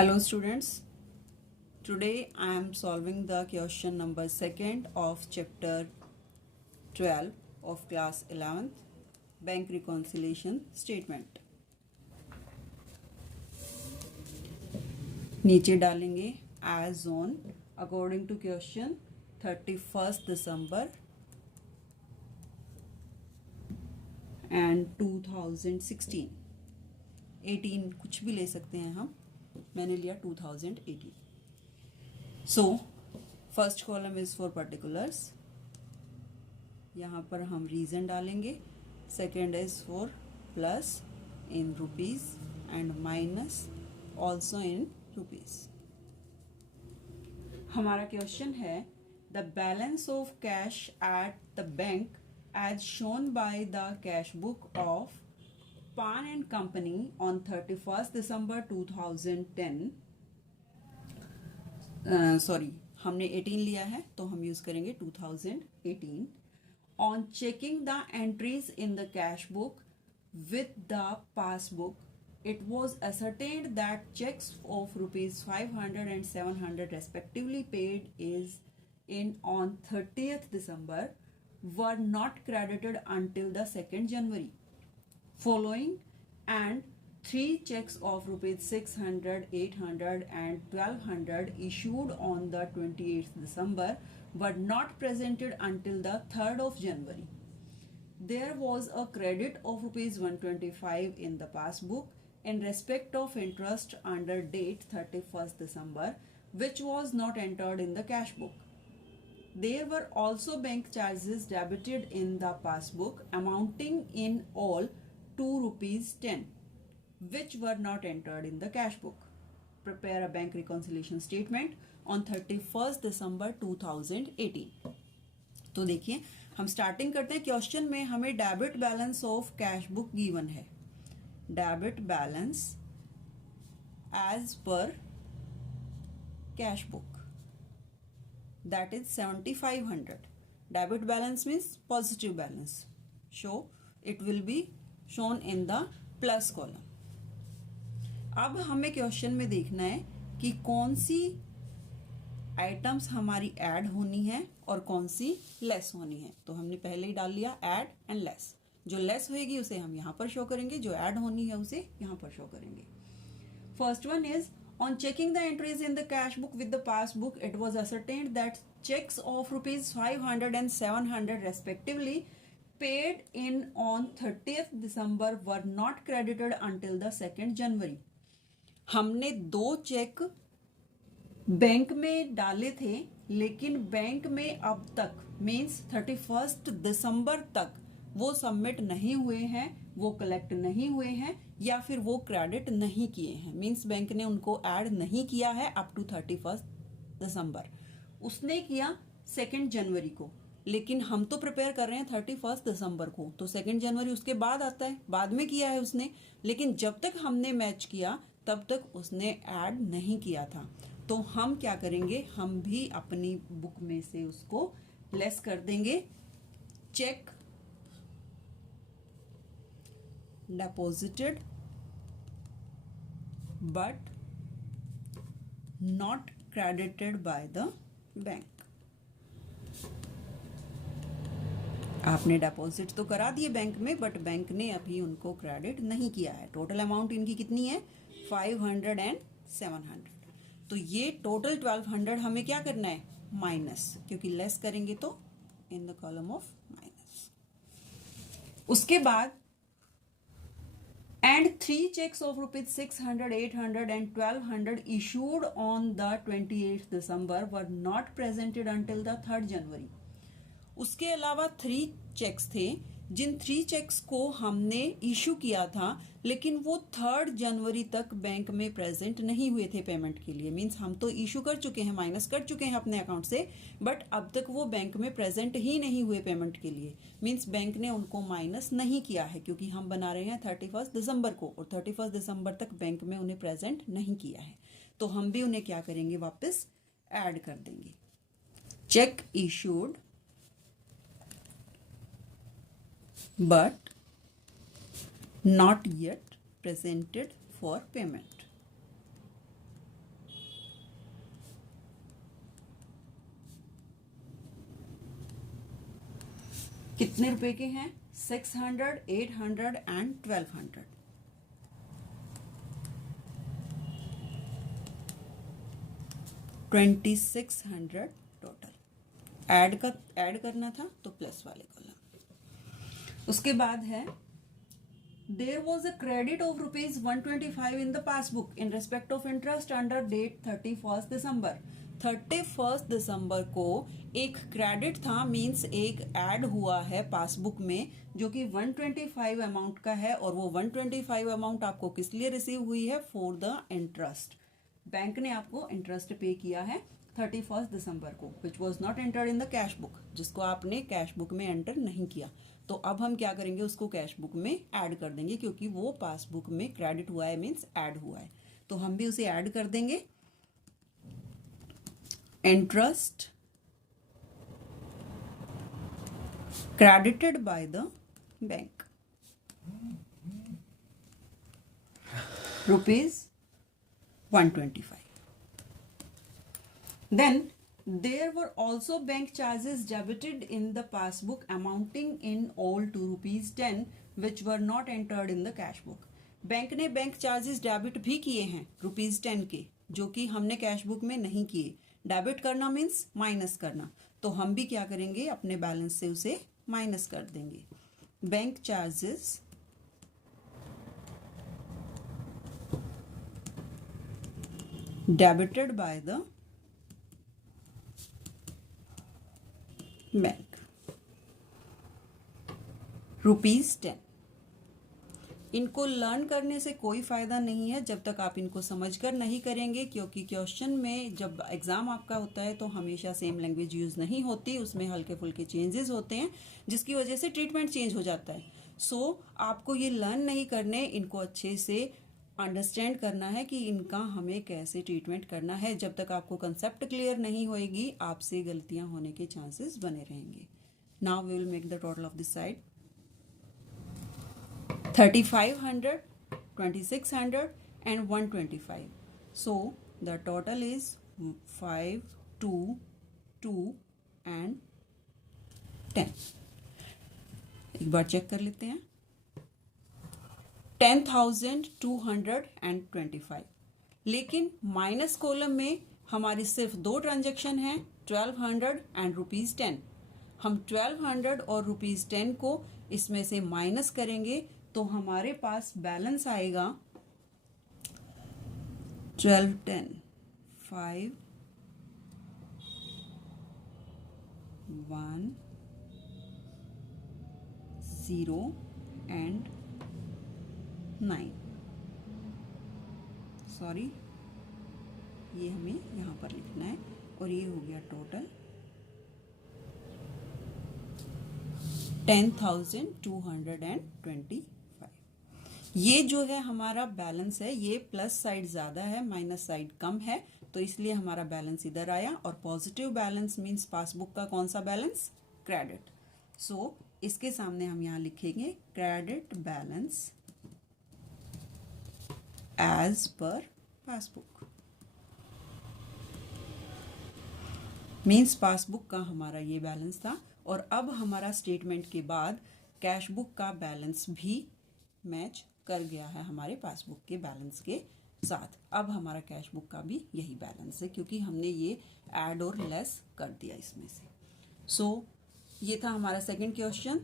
Hello students, today I am solving the question number 2nd of chapter 12 of class 11th bank reconciliation statement. नीचे डालेंगे as on according to question 31st December and 2016. 18 कुछ भी ले सकते हैं हम, मैंने लिया 2018. So first column is for particulars, यहाँ पर हम रीजन डालेंगे. Second is for plus in rupees and minus also in rupees. हमारा क्वेश्चन है the balance of cash at the bank as shown by the cash book of Paan and company on 31st December 2010. Sorry, हमने 18 लिया है तो हम use करेंगे 2018. On checking the entries in the cash book with the passbook it was ascertained that checks of rupees 500 and 700 respectively paid is in on 30th December were not credited until the 2nd January. Following and 3 checks of rupees 600, 800 and 1200 issued on the 28th December were not presented until the 3rd of January. There was a credit of rupees 125 in the passbook in respect of interest under date 31st December, which was not entered in the cash book. There were also bank charges debited in the passbook amounting in all 2 rupees 10, which were not entered in the cash book. Prepare a bank reconciliation statement on 31st December 2018. तो देखिए, हम starting करते हैं. Question में हमें debit balance of cash book given है. Debit balance as per cash book that is 7500. Debit balance means positive balance, so it will be shown in the plus column. अब हमें क्वेश्चन में देखना है कि कौन सी आइटम्स हमारी ऐड होनी है और कौन सी लेस होनी है. तो हमने पहले ही डाल लिया ऐड एंड लेस. जो लेस होएगी उसे हम यहाँ पर शो करेंगे, जो ऐड होनी है उसे यहाँ पर शो करेंगे. First one is on checking the entries in the cash book with the passbook it was ascertained that cheques of rupees 500 and 700 respectively paid in on 30th December were not credited until the 2nd January. हमने 2 cheque bank में डाले थे, लेकिन bank में अब तक means 31st दिसंबर तक वो सबमिट नहीं हुए हैं, वो कलेक्ट नहीं हुए हैं या फिर वो क्रेडिट नहीं किए हैं. मीन्स बैंक ने उनको ऐड नहीं किया है अप टू 31st दिसंबर. उसने किया 2nd जनवरी को, लेकिन हम तो प्रिपेयर कर रहे हैं 31st दिसंबर को, तो 2nd जनवरी उसके बाद आता है, बाद में किया है उसने. लेकिन जब तक हमने मैच किया तब तक उसने ऐड नहीं किया था. तो हम क्या करेंगे, हम भी अपनी बुक में से उसको लेस कर देंगे. Cheque deposited but not credited by the bank. आपने डेपोजिट तो करा दिए बैंक में, बट बैंक ने अभी उनको क्रेडिट नहीं किया है. टोटल अमाउंट इनकी कितनी है, 500 and 700. तो ये टोटल 1200 हमें क्या करना है, माइनस, क्योंकि लेस करेंगे तो in the column of minus. उसके बाद and 3 checks of rupees 600, 800 and 1200 issued on the 28th December were not presented until the 3rd January. उसके अलावा 3 चेक्स थे, जिन 3 चेक्स को हमने इशू किया था, लेकिन वो 3rd जनवरी तक बैंक में प्रेजेंट नहीं हुए थे पेमेंट के लिए. मीन्स हम तो इशू कर चुके हैं, माइनस कर चुके हैं अपने अकाउंट से, बट अब तक वो बैंक में प्रेजेंट ही नहीं हुए पेमेंट के लिए. मीन्स बैंक ने उनको माइनस नहीं किया है, क्योंकि हम बना रहे हैं 31st दिसंबर को, और 31st दिसंबर तक बैंक में उन्हें प्रेजेंट नहीं किया है. तो हम भी उन्हें क्या करेंगे, वापस ऐड कर देंगे. Check issued but not yet presented for payment. कितने रुपए के हैं? 600, 800 एंड 1200। $2600 टोटल। ऐड करना था तो प्लस वाले कॉलम। उसके बाद है there was a credit of ₹125 in the passbook in respect of interest under date 31 December. 31 दिसंबर को एक क्रेडिट था, मींस एक ऐड हुआ है पासबुक में जो कि 125 अमाउंट का है, और वो 125 अमाउंट आपको किस लिए रिसीव हुई है? For the interest. बैंक ने आपको इंटरेस्ट पे किया है 31 दिसंबर को, which was not entered in the cash book, जिसको आपने कैश बुक में एंटर नहीं किया। तो अब हम क्या करेंगे? उसको कैश बुक में ऐड कर देंगे, क्योंकि वो पासबुक में क्रेडिट हुआ है, मीन्स ऐड हुआ है, तो हम भी उसे ऐड कर देंगे। Interest credited by the bank, ₹125. Then there were also bank charges debited in the passbook amounting in all to ₹10, which were not entered in the cash book. Bank ने bank charges debit भी किए हैं ₹10 के, जो कि हमने cash book में नहीं किए। डेबिट करना मीन्स माइनस करना, तो हम भी क्या करेंगे? अपने बैलेंस से उसे माइनस कर देंगे। Bank charges debited by the bank ₹10। इनको लर्न करने से कोई फायदा नहीं है जब तक आप इनको समझकर नहीं करेंगे, क्योंकि क्वेश्चन में जब एग्जाम आपका होता है तो हमेशा सेम लैंग्वेज यूज नहीं होती, उसमें हल्के फुल्के चेंजेस होते हैं, जिसकी वजह से ट्रीटमेंट चेंज हो जाता है। सो आपको ये लर्न नहीं करने, इनको अच्छे से अंडरस्टैंड करना है कि इनका हमें कैसे ट्रीटमेंट करना है। जब तक आपको कंसेप्ट क्लियर नहीं होएगी, आपसे गलतियां होने के चांसेस बने रहेंगे। Now we will make the total of this side. 3500, 2600 and 125. So the total is 5, 2, 2 and 10. एक बार चेक कर लेते हैं। 10,225, लेकिन माइनस कॉलम में हमारी सिर्फ 2 ट्रांजेक्शन हैं, 1200 एंड ₹10। हम 1200 और ₹10 को इसमें से माइनस करेंगे तो हमारे पास बैलेंस आएगा 12, 10, 5, 1, 0 एंड 9। सॉरी, ये हमें यहाँ पर लिखना है, और ये हो गया टोटल 10,225। ये जो है हमारा बैलेंस है, ये प्लस साइड ज्यादा है, माइनस साइड कम है, तो इसलिए हमारा बैलेंस इधर आया। और पॉजिटिव बैलेंस मींस पासबुक का कौन सा बैलेंस? क्रेडिट। सो इसके सामने हम यहाँ लिखेंगे credit balance as per passbook, means passbook का हमारा ये बैलेंस था। और अब हमारा स्टेटमेंट के बाद कैश बुक का बैलेंस भी मैच कर गया है हमारे पासबुक के बैलेंस के साथ। अब हमारा कैश बुक का भी यही बैलेंस है, क्योंकि हमने ये ऐड और लेस कर दिया इसमें से। सो ये था हमारा सेकंड क्वेश्चन।